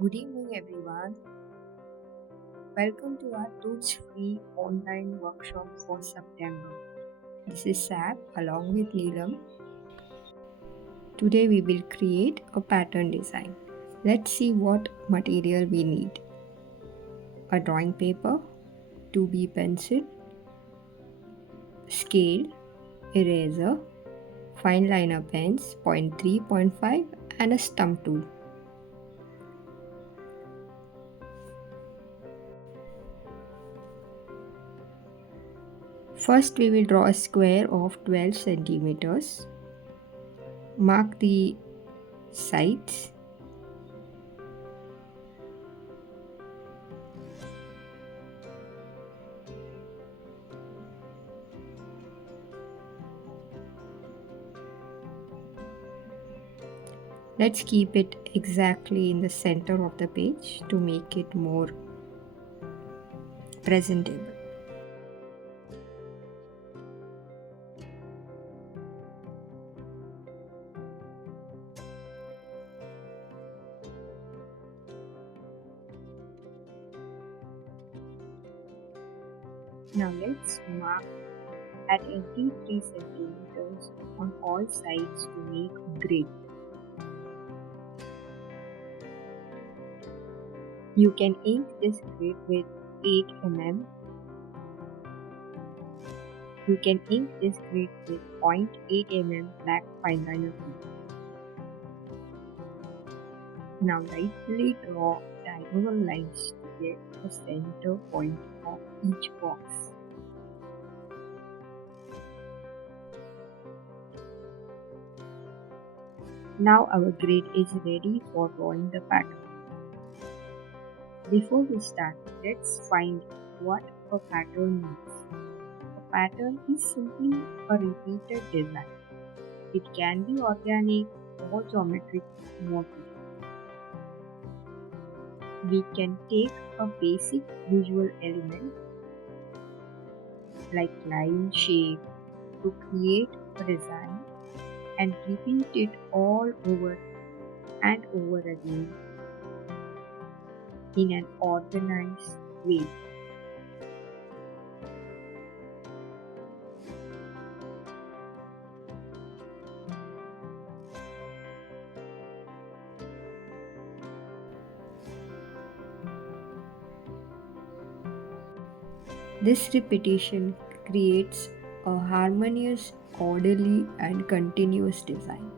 Good evening, everyone. Welcome to our Tools free online workshop for September. This is Sab along with Neelam. Today we will create a pattern design. Let's see what material we need: a drawing paper, 2B pencil, scale, eraser, fineliner pens 0.3, 0.5, and a stump tool. First, we will draw a square of 12 centimeters. Mark the sides. Let's keep it exactly in the center of the page to make it more presentable. Now let's mark at every 3 centimeters on all sides to make a grid. You can ink this grid with 8 mm. You can ink this grid with 0.8 mm black fineliner pen. Now lightly draw diagonal lines to get the center point of each box. Now our grid is ready for drawing the pattern. Before we start, let's find what a pattern means. A pattern is simply a repeated design. It can be organic or geometric motif. We can take a basic visual element like line, shape to create a design and repeat it all over and over again in an organized way. This repetition creates a harmonious, orderly, and continuous design.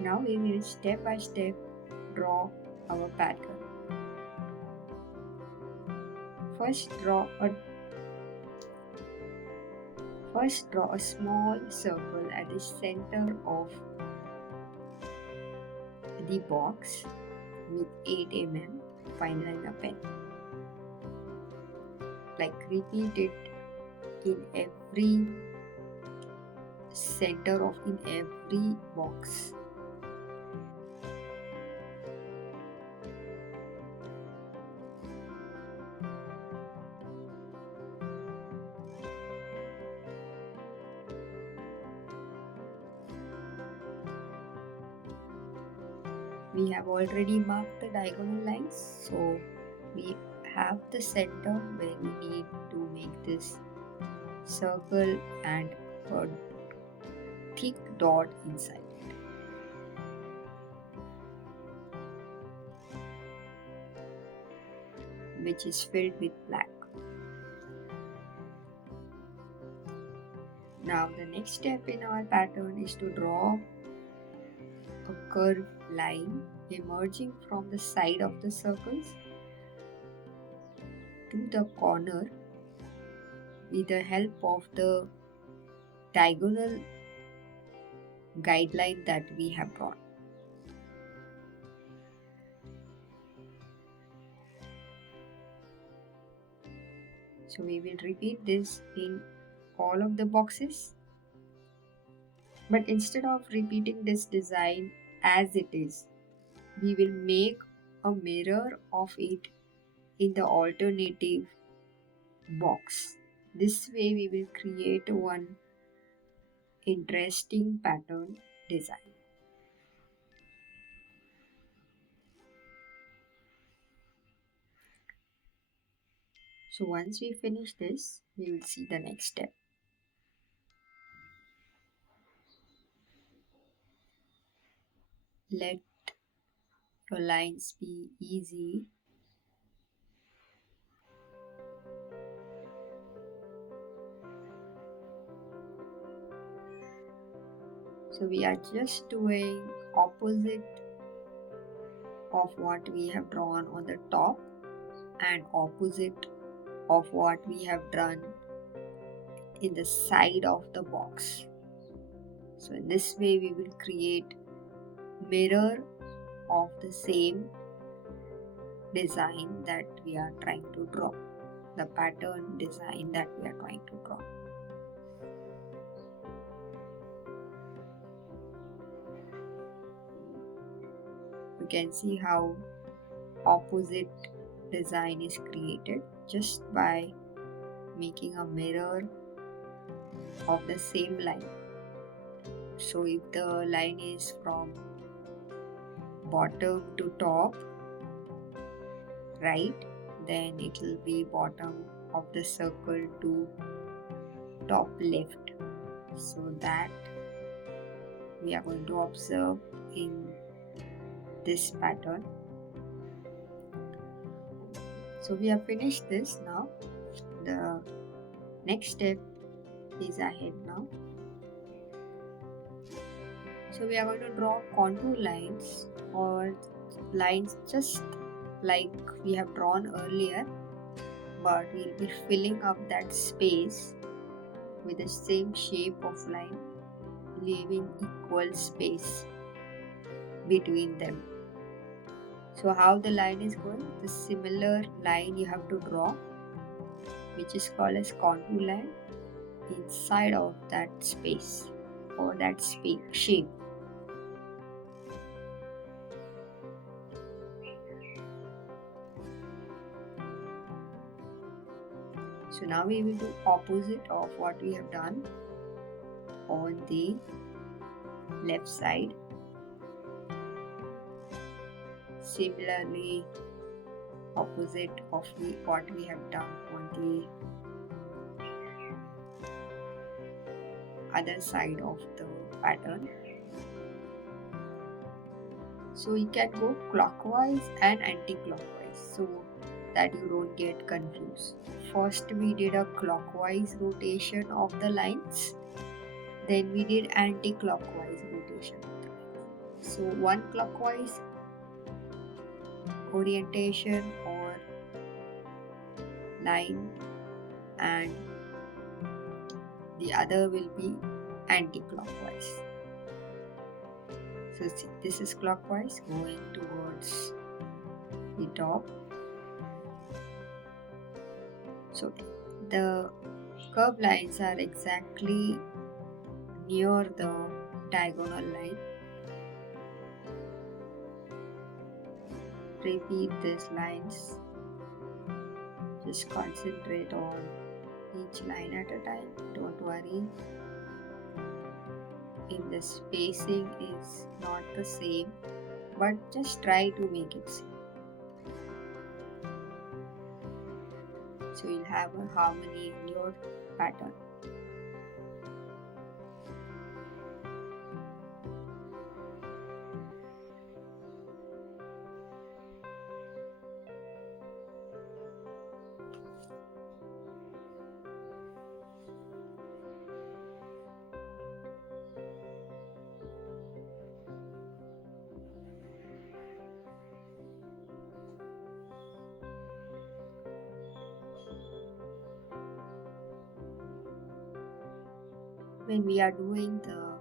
Now we will step by step draw our pattern. First draw a small circle at the center of the box with 8 mm fineliner pen. Like repeat it in every center of in every box. We have already marked the diagonal lines, so we have the center where we need to make this circle and a thick dot inside it. Which is filled with black. Now the next step in our pattern is to draw a curved line emerging from the side of the circles to the corner with the help of the diagonal guideline that we have drawn. So we will repeat this in all of the boxes. But instead of repeating this design as it is, we will make a mirror of it in the alternative box. This way we will create one interesting pattern design. So once we finish this, we will see the next step. Let your lines be easy. So we are just doing opposite of what we have drawn on the top and opposite of what we have drawn in the side of the box. So in this way we will create mirror of the same design that we are trying to draw, the pattern design that we are trying to draw. You can see how opposite design is created just by making a mirror of the same line. So if the line is from bottom to top right, then it will be bottom of the circle to top left. So that we are going to observe in this pattern. So we have finished this now. The next step is ahead now. So we are going to draw contour lines or lines just like we have drawn earlier, but we'll be filling up that space with the same shape of line, leaving equal space between them. So how the line is going? The similar line you have to draw, which is called as contour line, inside of that space or that shape. So now we will do opposite of what we have done on the left side. Similarly, opposite of what we have done on the other side of the pattern. So you can go clockwise and anti-clockwise so that you don't get confused. First we did a clockwise rotation of the lines, then we did anti-clockwise rotation of the lines. So one clockwise orientation or line and the other will be anti-clockwise. So see, this is clockwise going towards the top. So the curved lines are exactly near the diagonal line. Repeat these lines. Just concentrate on each line at a time. Don't worry if the spacing is not the same, but just try to make it same. So you'll have a harmony in your pattern. When we are doing the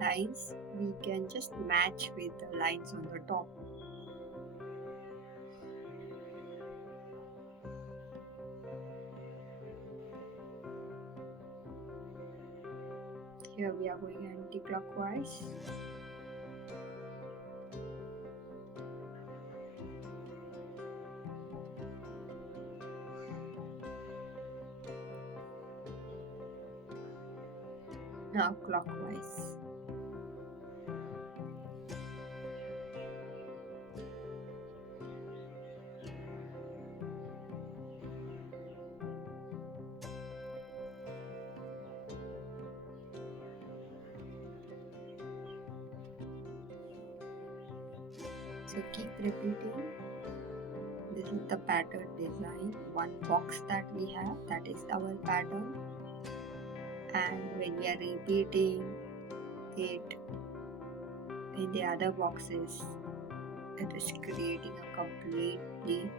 lines, we can just match with the lines on the top. Here we are going anti-clockwise. Now clockwise. So keep repeating. This is the pattern design. One box that we have, that is our pattern. And when we are repeating it in the other boxes, it is creating a completely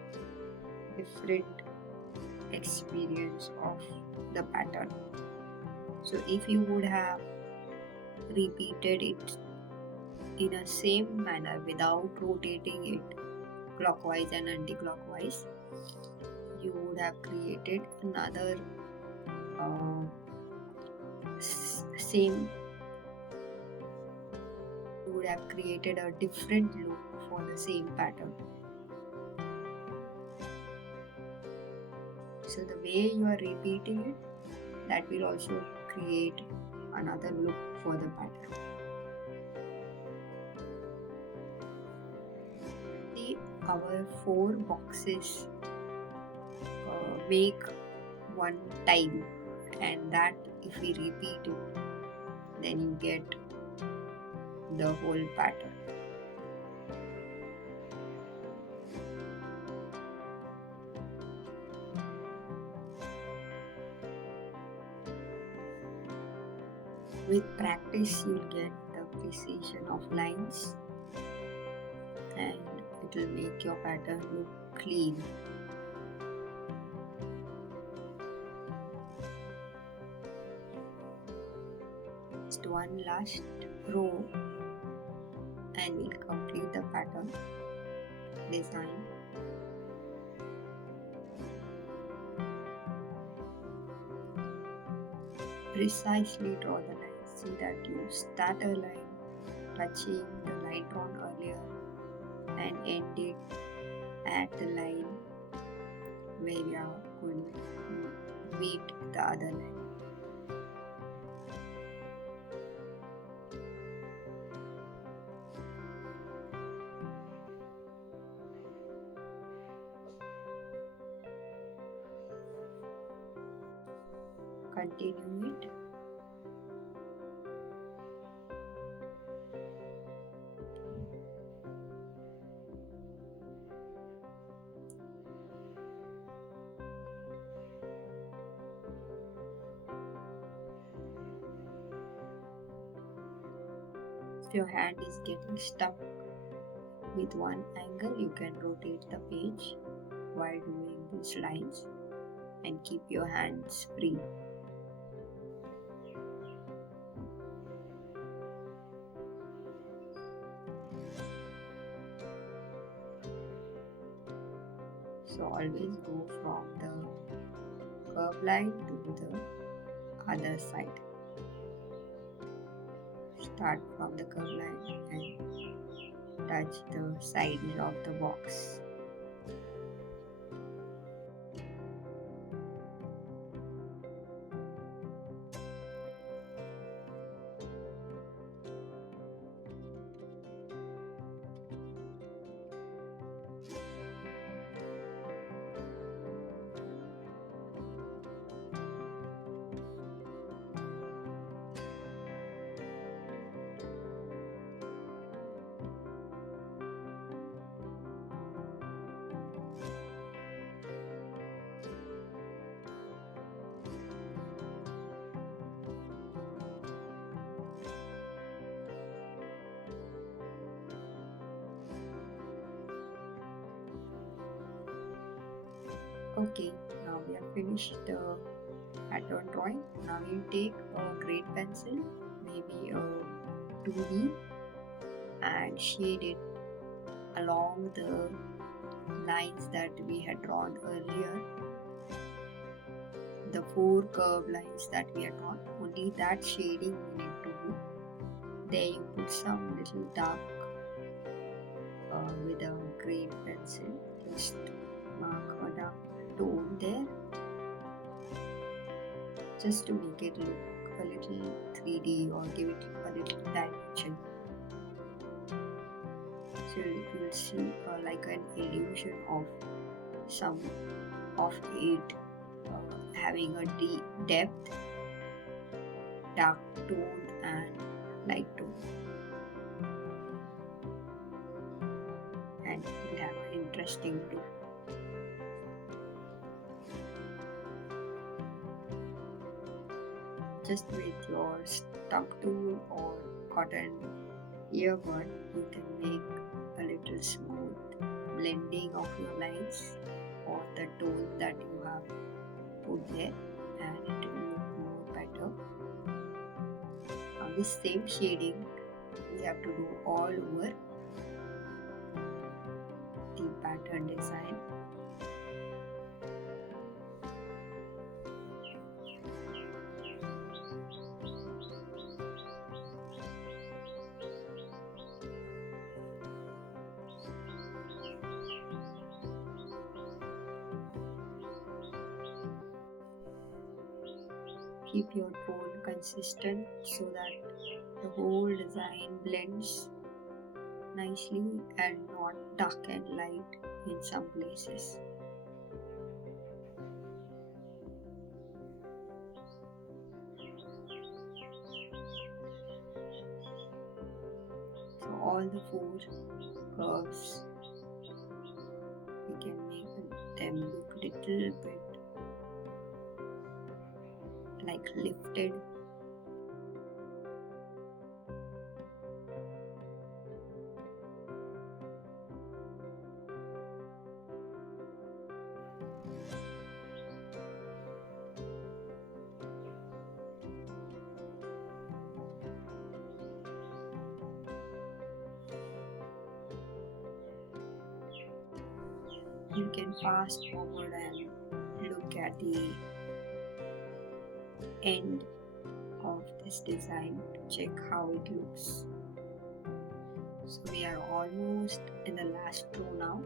different experience of the pattern. So if you would have repeated it in a same manner without rotating it clockwise and anti-clockwise, you would have created another you would have created a different look for the same pattern. So the way you are repeating it, that will also create another look for the pattern. See, our 4 boxes make one tile, and that if we repeat it, then you get the whole pattern. With practice, you'll get the precision of lines, and it will make your pattern look clean. Just one last row and we'll complete the pattern design. Precisely draw the line. See that you start a line touching the line drawn earlier and end it at the line where you are going to meet the other line. Continue it. If your hand is getting stuck with one angle, you can rotate the page while doing these lines and keep your hands free. So always go from the curve line to the other side. Start from the curve line and touch the sides of the box. Okay, now we have finished the pattern drawing. Now you take a grade pencil, maybe a 2B, and shade it along the lines that we had drawn earlier. The 4 curved lines that we had drawn, only that shading we need to do. There you put some little dark with a grade pencil. Just mark a dark tone there, just to make it look a little 3D or give it a little dimension. So you will see like an illusion of some of it having a deep depth, dark tone and light tone, and it will have an interesting look. Just with your stump tool or cotton earbud, you can make a little smooth blending of your lines or the tone that you have put there, and it will look more better. On this same shading, we have to do all over the pattern design. Keep your tone consistent so that the whole design blends nicely and not dark and light in some places. So all the four curves, we can make them look little bit like lifted. You can fast forward and look at the end of this design to check how it looks. So we are almost in the last row now.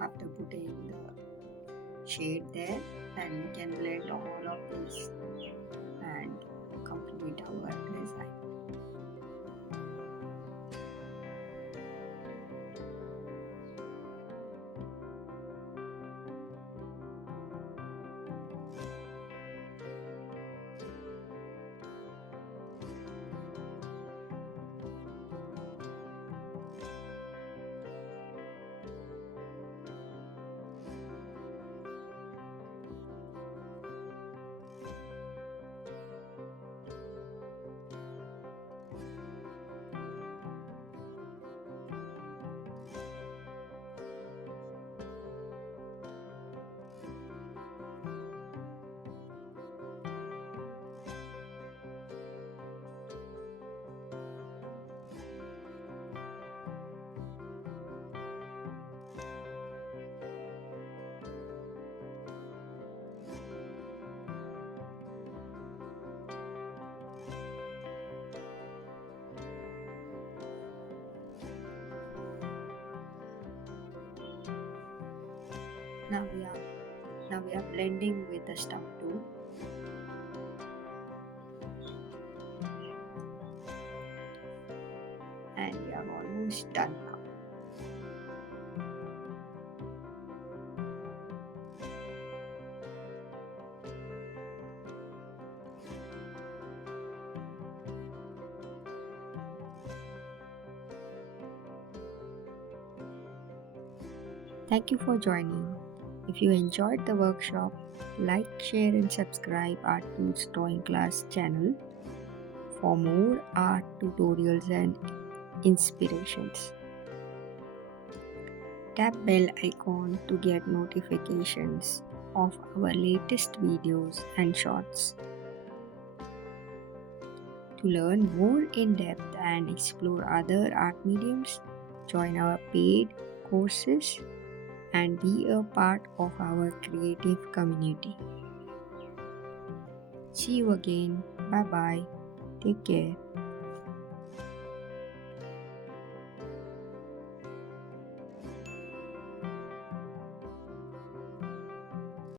After putting the shade there, then we can blend all of this and complete our design. Now we are blending with the Stump Tool. And we are almost done now. Thank you for joining. If you enjoyed the workshop, like, share and subscribe Art-Tuts drawing class channel for more art tutorials and inspirations. Tap bell icon to get notifications of our latest videos and shorts. To learn more in depth and explore other art mediums, join our paid courses and be a part of our creative community. See you again. Bye bye. Take care.